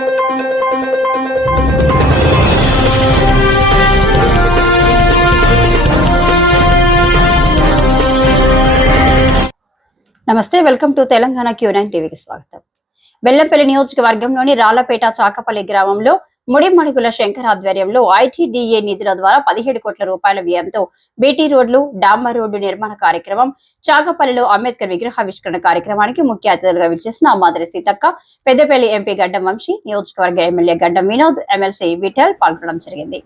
నమస్తే, welcome to Telangana Q9 టీవీకి స్వాగతం. బెల్లంపల్లి నియోజకవర్గంలోని రాళ్లపేట చాకపల్లి గ్రామంలో ముడిమడుగుల శంకర్ ఆధ్వర్యంలో ITDA నిధుల ద్వారా 17 కోట్ల రూపాయల వ్యయంతో బీటీ రోడ్లు, డాంబర్ రోడ్డు నిర్మాణ కార్యక్రమం, చాకపల్లిలో అంబేద్కర్ విగ్రహావిష్కరణ కార్యక్రమానికి ముఖ్య అతిథులుగా విచ్చేసిన మాదిరి సీతక్క, పెద్దపల్లి ఎంపీ గడ్డం వంశీ, నియోజకవర్గ ఎమ్మెల్యే గడ్డం వినోద్, ఎమ్మెల్సీ విఠల్ పాల్గొనడం జరిగింది.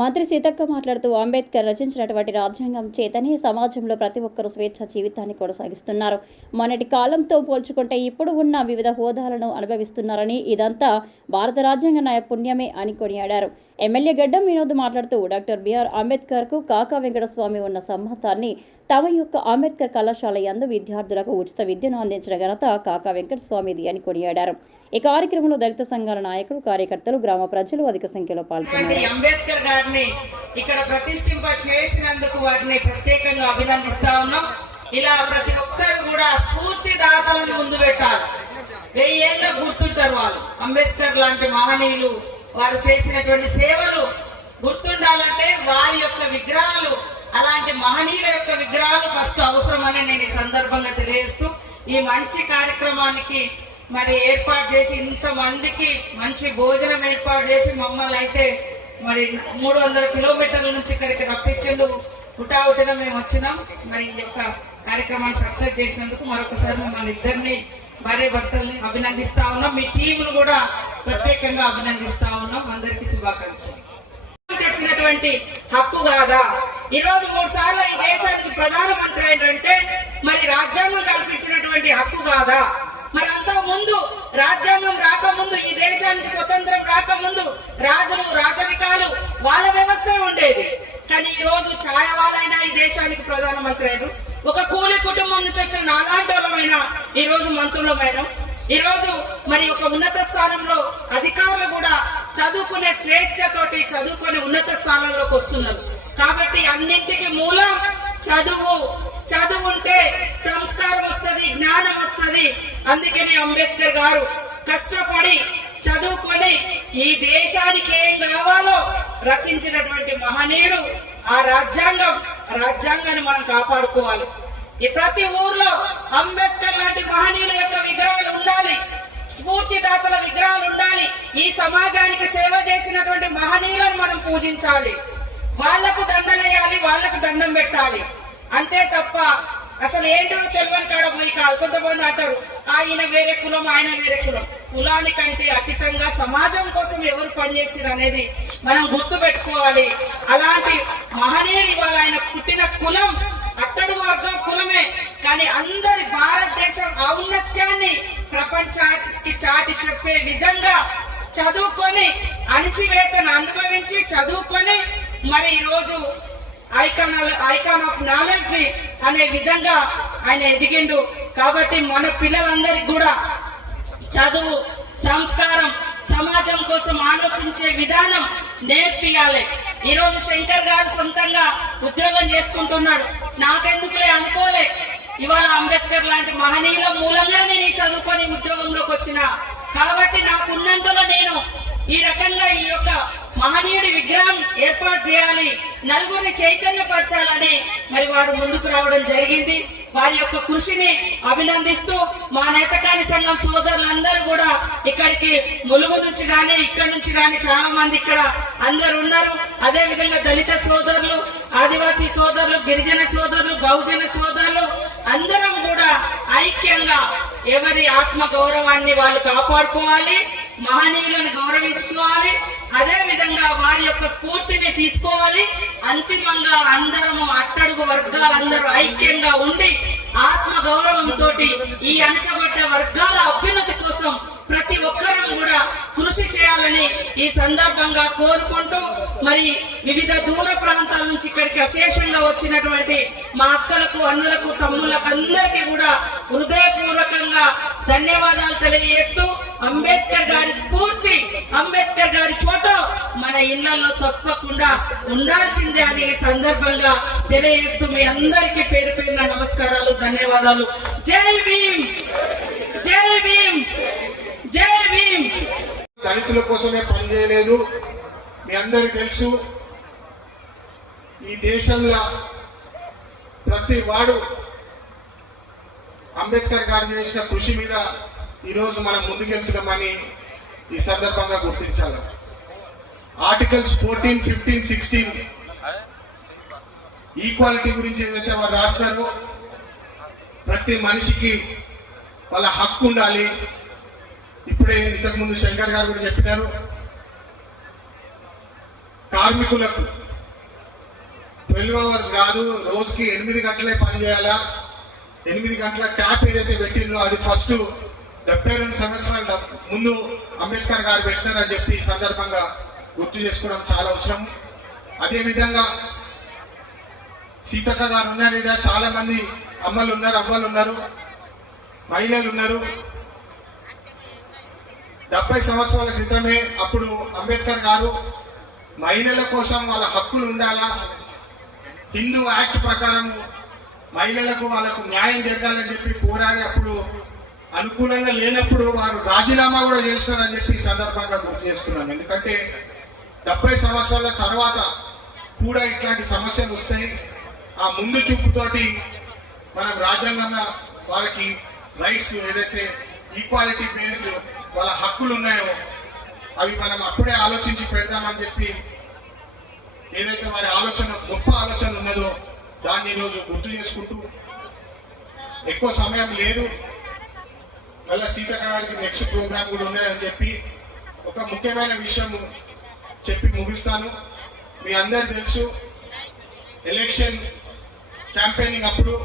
మంత్రి సీతక్క మాట్లాడుతూ అంబేద్కర్ రచించినటువంటి రాజ్యాంగం చేతనే సమాజంలో ప్రతి ఒక్కరూ స్వేచ్ఛ జీవితాన్ని కొనసాగిస్తున్నారు. మొన్నటి కాలంతో పోల్చుకుంటే ఇప్పుడు ఉన్న వివిధ హోదాలను అనుభవిస్తున్నారని, ఇదంతా భారత రాజ్యాంగ నైపుణ్యమే అని కొనియాడారు. ఎమ్మెల్యే గడ్డం వినోద్ మాట్లాడుతూ డాక్టర్ బిఆర్ అంబేద్కర్కు కాకా వెంకటస్వామి ఉన్న సమ్మతాన్ని తమ యొక్క అంబేద్కర్ కళాశాల యందు విద్యార్థులకు ఉచిత విద్యను అందించిన ఘనత కాకా వెంకటస్వామిది అని కొనియాడారు. ఈ కార్యక్రమంలో దళిత సంఘాల నాయకులు, కార్యకర్తలు, గ్రామ ప్రజలు అధిక సంఖ్యలో పాల్గొన్నారు. అంబేద్కర్ గారిని ఇక్కడ ప్రతిష్ఠింప చేసినందుకు వారిని ప్రత్యేకంగా అభినందిస్తా ఉన్నాం. ఇలా ప్రతి ఒక్కరు కూడా స్ఫూర్తిదాతలను ముందు పెట్టాలి. 1000 ఏళ్ళు గుర్తుంటారు వాళ్ళు. అంబేద్కర్ లాంటి మహనీయులు వారు చేసినటువంటి సేవలు గుర్తుండాలంటే వారి యొక్క విగ్రహాలు, అలాంటి మహనీయుల యొక్క విగ్రహాలు ఫస్ట్ అవసరమని నేను ఈ సందర్భంగా తెలియజేస్తూ, ఈ మంచి కార్యక్రమానికి మరి ఏర్పాటు చేసి ఇంతమందికి మంచి భోజనం ఏర్పాటు చేసి మమ్మల్ని అయితే మరి 300 కిలోమీటర్ల నుంచి ఇక్కడికి రప్పించేందుకు హుటాహుటిన మేము వచ్చినాం. మరి ఈ యొక్క కార్యక్రమాన్ని సక్సెస్ చేసినందుకు మరొకసారి మమ్మల్ని ఇద్దరిని భార్య భర్తల్ని అభినందిస్తా ఉన్నాం. మీ టీంను కూడా ప్రత్యేకంగా అభినందిస్తా ఉన్నాం. అందరికీ శుభాకాంక్షలు. తెచ్చినటువంటి హక్కు కాదా? ఈరోజు 3 సార్లు ఈ దేశానికి ప్రధానమంత్రి ఏంటంటే మరి రాజ్యాంగం కల్పించినటువంటి హక్కు కాదా? మరి అంతకు ముందు రాజ్యాంగం రాకముందు, ఈ దేశానికి స్వతంత్రం రాకముందు రాజులు, రాజరికాలు వాళ్ళ వ్యవస్థ ఉండేది. కానీ ఈ రోజు ఛాయవాళ్ళైనా ఈ దేశానికి ప్రధానమంత్రి అయినారు. ఒక కూలి కుటుంబం నుంచి వచ్చిన నాలాంటి వాళ్ళమైనా ఈ రోజు మంత్రులమైన, ఈ రోజు మరి ఒక ఉన్నత స్థానంలో అధికారులు కూడా చదువుకునే స్వేచ్ఛతోటి చదువుకునే ఉన్నత స్థానంలోకి వస్తున్నారు. కాబట్టి అన్నింటికి మూలం చదువు. చదువు ఉంటే సంస్కారం వస్తుంది, జ్ఞానం వస్తుంది. అందుకని అంబేద్కర్ గారు కష్టపడి చదువుకొని ఈ దేశానికి ఏం కావాలో రచించినటువంటి మహనీయుడు. ఆ రాజ్యాంగాన్ని మనం కాపాడుకోవాలి. ఈ ప్రతి ఊర్లో అంబేద్కర్ లాంటి మహనీయుల యొక్క విగ్రహాలు ఉండాలి, స్ఫూర్తిదాతల విగ్రహాలు ఉండాలి. ఈ సమాజానికి సేవ చేసినటువంటి మహనీయులను మనం పూజించాలి, వాళ్లకు దండలేయాలి, వాళ్లకు దండం పెట్టాలి. అంతే తప్ప అసలు ఏంటో తెలియని కాడ పోయి కాదు. కొంతమంది అంటారు ఆయన వేరే కులం, ఆయన వేరే కులం. కులానికంటే అతీతంగా సమాజం కోసం ఎవరు పనిచేసారు అనేది మనం గుర్తు పెట్టుకోవాలి. అలాంటి మహనీయుడు ఇవాళ ఆయన పుట్టిన కులం అట్టడుగు వర్గం కులమే. కానీ అందరి భారతదేశం ఔన్నత్యాన్ని ప్రపంచానికి చాటి చెప్పే విధంగా చదువుకొని, అణిచివేతను అనుభవించి చదువుకొని మరి ఈరోజు ఐకాన్ ఆఫ్ నాలెడ్జ్ అనే విధంగా ఆయన ఎదిగిండు. కాబట్టి మన పిల్లలందరికీ కూడా చదువు, సంస్కారం, సమాజం కోసం ఆలోచించే విధానం నేర్పియాలి. ఈరోజు శంకర్ గారు సొంతంగా ఉద్యోగం చేసుకుంటున్నాడు. నాకెందుకులే అనుకోలే. ఇవాళ అంబేద్కర్ లాంటి మహనీయుల మూలంగా నేను చదువుకొని ఉద్యోగంలోకి వచ్చిన. కాబట్టి నాకున్నంతలో నేను ఈ రకంగా ఈ యొక్క మహనీయుడి విగ్రహం ఏర్పాటు చేయాలి, నలుగురిని చైతన్యపరచాలని మరి వారు ముందుకు రావడం జరిగింది. వారి యొక్క కృషిని అభినందిస్తూ మా నేతకాని సంఘం సోదరులందరూ కూడా ఇక్కడికి ములుగు నుంచి కానీ ఇక్కడ నుంచి కానీ చాలా మంది ఇక్కడ అందరు ఉన్నారు. అదే విధంగా దళిత సోదరులు, ఆదివాసీ సోదరులు, గిరిజన సోదరులు, బహుజన సోదరులు అందరం కూడా ఐక్యంగా ఎవరి ఆత్మ గౌరవాన్ని వాళ్ళు కాపాడుకోవాలి, మహనీయులను గౌరవించుకోవాలి. అదే విధంగా వారి యొక్క స్ఫూర్తిని తీసుకోవాలి. అంతిమంగా అందరము అట్టడుగు వర్గాలందరూ ఐక్యంగా ఉండి ఆత్మ గౌరవంతో ఈ అణచబడ్డ వర్గాల అభ్యున్నతి కోసం ప్రతి ఒక్కరూ కూడా కృషి చేయాలని ఈ సందర్భంగా కోరుకుంటూ, మరి వివిధ దూర ప్రాంతాల నుంచి ఇక్కడికి అశేషంగా వచ్చినటువంటి మా అక్కలకు, అన్నలకు, తమ్ములకు అందరికీ కూడా హృదయపూర్వకంగా ధన్యవాదాలు తెలియజేస్తూ, అంబేద్కర్ గారి స్ఫూర్తి, అంబేద్కర్ గారి ఫోటో మన ఇళ్లలో తప్పకుండా ఉండాల్సిందే అని ఈ సందర్భంగా తెలియజేస్తూ మీ అందరికీ పేరు పేరున నమస్కారాలు, ధన్యవాదాలు. జై భీమ్, జై భీమ్, జై భీమ్. జాతుల కోసమే పనిచేయలేదు. మీ అందరికీ తెలుసు, ఈ దేశంలో ప్రతి వాడు అంబేద్కర్ గారు చేసిన కృషి మీద ఈరోజు మనం ముందుకెళ్తున్నామని ఈ సందర్భంగా గుర్తించాలి. ఆర్టికల్స్ 14, 15, 16 ఈక్వాలిటీ గురించి ఏదైతే వారు రాసినారో, ప్రతి మనిషికి వాళ్ళ హక్కు ఉండాలి. ఇప్పుడే ఇంతకుముందు శంకర్ గారు కూడా చెప్పినారు, కార్మికులకు 12 అవర్స్ కాదు, రోజుకి 8 గంటలే పని చేయాలా. 8 గంటల ట్యాప్ ఏదైతే పెట్టిందో అది ఫస్ట్ 72 సంవత్సరాల ముందు అంబేద్కర్ గారు పెట్టినారని చెప్పి ఈ సందర్భంగా గుర్తు చేసుకోవడం చాలా అవసరం. అదేవిధంగా సీతక్క గారు ఉన్నారు, ఇక్కడ చాలా మంది అమ్మలు ఉన్నారు, అవ్వలు ఉన్నారు, మహిళలు ఉన్నారు. 70 సంవత్సరాల క్రితమే అప్పుడు అంబేద్కర్ గారు మహిళల కోసం వాళ్ళ హక్కులు ఉండాలా, హిందూ యాక్ట్ ప్రకారం మహిళలకు వాళ్ళకు న్యాయం జరగాలని చెప్పి పోరాడి అప్పుడు అనుకూలంగా లేనప్పుడు వారు రాజీనామా కూడా చేస్తున్నారని చెప్పి ఈ సందర్భంగా గుర్తు చేస్తున్నాను. ఎందుకంటే 70 సంవత్సరాల తర్వాత కూడా ఇట్లాంటి సమస్యలు వస్తాయి. ఆ ముందు చూపుతోటి మనం రాజ్యాంగంలో వారికి రైట్స్ ఏదైతే ఈక్వాలిటీ బేస్డ్ వాళ్ళ హక్కులు ఉన్నాయో అవి మనం అప్పుడే ఆలోచించి పెడదామని చెప్పి ఏదైతే వారి ఆలోచన గొప్ప ఆలోచన ఉన్నదో దాన్ని ఈరోజు గుర్తు చేసుకుంటూ, ఎక్కువ సమయం లేదు, మళ్ళీ సీతక్క గారికి నెక్స్ట్ ప్రోగ్రామ్ కూడా ఉన్నాయని చెప్పి ఒక ముఖ్యమైన విషయం చెప్పి ముగిస్తాను. మీ అందరు తెలుసు, ఎలక్షన్ క్యాంపెయినింగ్ అప్పుడు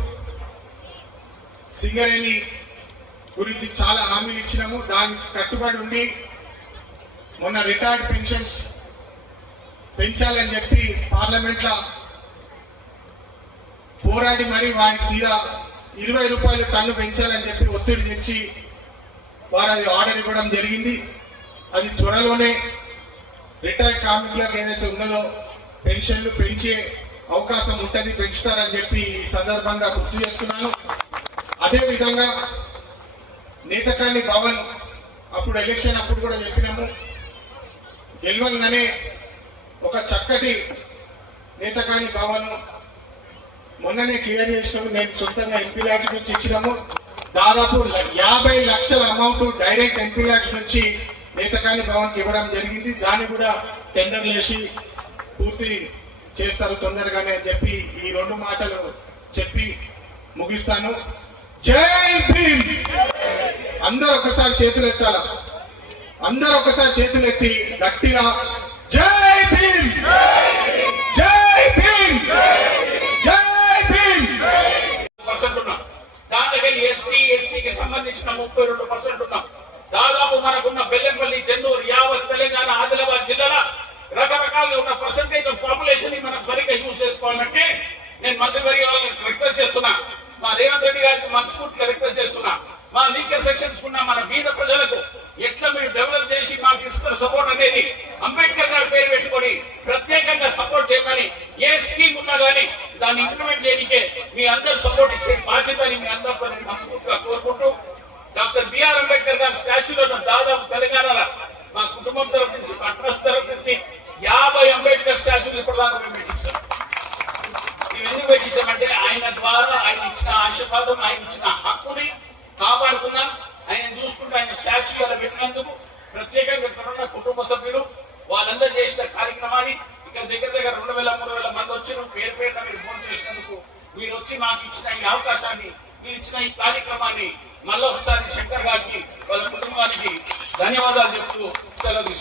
సింగరేణి గురించి చాలా హామీలు ఇచ్చినాము. దానికి కట్టుబడి ఉండి మొన్న రిటైర్డ్ పెన్షన్స్ పెంచాలని చెప్పి పార్లమెంట్లో పోరాడి మరి వాటి మీద 20 రూపాయలు టన్ను పెంచాలని చెప్పి ఒత్తిడి తెచ్చి వారు అది ఆర్డర్ ఇవ్వడం జరిగింది. అది త్వరలోనే రిటైర్డ్ కార్మికులకు ఏదైతే ఉన్నదో పెన్షన్లు పెంచే అవకాశం ఉంటుంది, పెంచుతారని చెప్పి ఈ సందర్భంగా గుర్తు చేస్తున్నాను. అదేవిధంగా నేతకాని భవన్ అప్పుడు ఎలక్షన్ అప్పుడు కూడా చెప్పినాము, గెలవంగానే ఒక చక్కటి నేతకాని భవన్ మొన్ననే క్లియర్ చేసినాము. నేను సొంతంగా ఎంపీ ల్యాడ్స్ నుంచి ఇచ్చినాము. దాదాపు 50 లక్షల అమౌంట్ డైరెక్ట్ ఎంపీ ల్యాడ్స్ నుంచి నేతకాని భవన్కి ఇవ్వడం జరిగింది. దాన్ని కూడా టెండర్ చేసి పూర్తి చేస్తారు తొందరగానే అని చెప్పి ఈ 2 మాటలు చెప్పి ముగిస్తాను. జై భీమ్. అందరూ ఒకసారి చేతులు ఎత్తాల, అందరూ ఒకసారి చేతులు ఎత్తి గట్టిగా జై భీమ్, జై భీమ్, జై భీమ్. దాంట్లో ఎస్టీ ఎస్సీకి సంబంధించిన 32% ఉన్నాం. దాదాపు మనకున్న బెల్లంపల్లి, చెన్నూరు, యావత్ తెలంగాణ, ఆదిలాబాద్ జిల్లాల రకరకాలుగా ఉన్న పర్సంటేజ్ ఆఫ్ పాపులేషన్ ని మనం సరిగ్గా యూజ్ చేసుకోవాలంటే నేను మంత్రివర్గ రిక్వెస్ట్ చేస్తున్నా, మా రేవంత్ రెడ్డి గారికి మనస్ఫూర్తిగా రిక్వెస్ట్ చేస్తున్నా, మా వీకర్ సెక్షన్స్ ఉన్న మన బీద ప్రజలకు ఎట్లా మీరు డెవలప్ చేసి మాకు ఇస్తున్న సపోర్ట్ అనేది అంబేద్కర్ గారి పేరు పెట్టుకొని ప్రత్యేకంగా సపోర్ట్ చేయమని, ఏ స్కీమ్ ఉన్నా కానీ దాన్ని ఇంప్లిమెంట్ చేయడానికే మీ అందరు సపోర్ట్ ఇచ్చే బాధ్యతని మీ అందరితో నేను మనస్ఫూర్తిగా కోరుకుంటూ, డాక్టర్ బిఆర్ అంబేద్కర్ గారి స్టాచ్యూలో దాదాపు తెలంగాణలో మా కుటుంబం తరఫు నుంచి, మా ట్రస్ట్ తరఫు నుంచి 50 అంబేద్కర్ స్టాచ్యూలు ఇప్పుడు దాకా మేము పెట్టిస్తాం. మేము ఎందుకు పెట్టిస్తామంటే ఆయన ద్వారా ఆయన ఇచ్చిన ఆశీర్వాదం, ఆయన ఇచ్చిన హక్కుని కాపాడుకుందాం. ఆయన చూసుకుంటూ ఆయన స్టాచ్యూ అలా పెట్టినందుకు ప్రత్యేకంగా ఇక్కడ ఉన్న కుటుంబ సభ్యులు వాళ్ళందరూ చేసిన కార్యక్రమాన్ని ఇక్కడ దగ్గర 2000-3000 మంది వచ్చి పేరు పేరున మీరు ఫోన్ చేసినందుకు, మీరు వచ్చి మాకు ఇచ్చిన ఈ అవకాశాన్ని, మీరు ఇచ్చిన ఈ కార్యక్రమాన్ని మళ్ళీ ఒకసారి శంకర్ గారికి వాళ్ళ కుటుంబానికి ధన్యవాదాలు చెప్తూ సెలవు తీసుకుంటాం.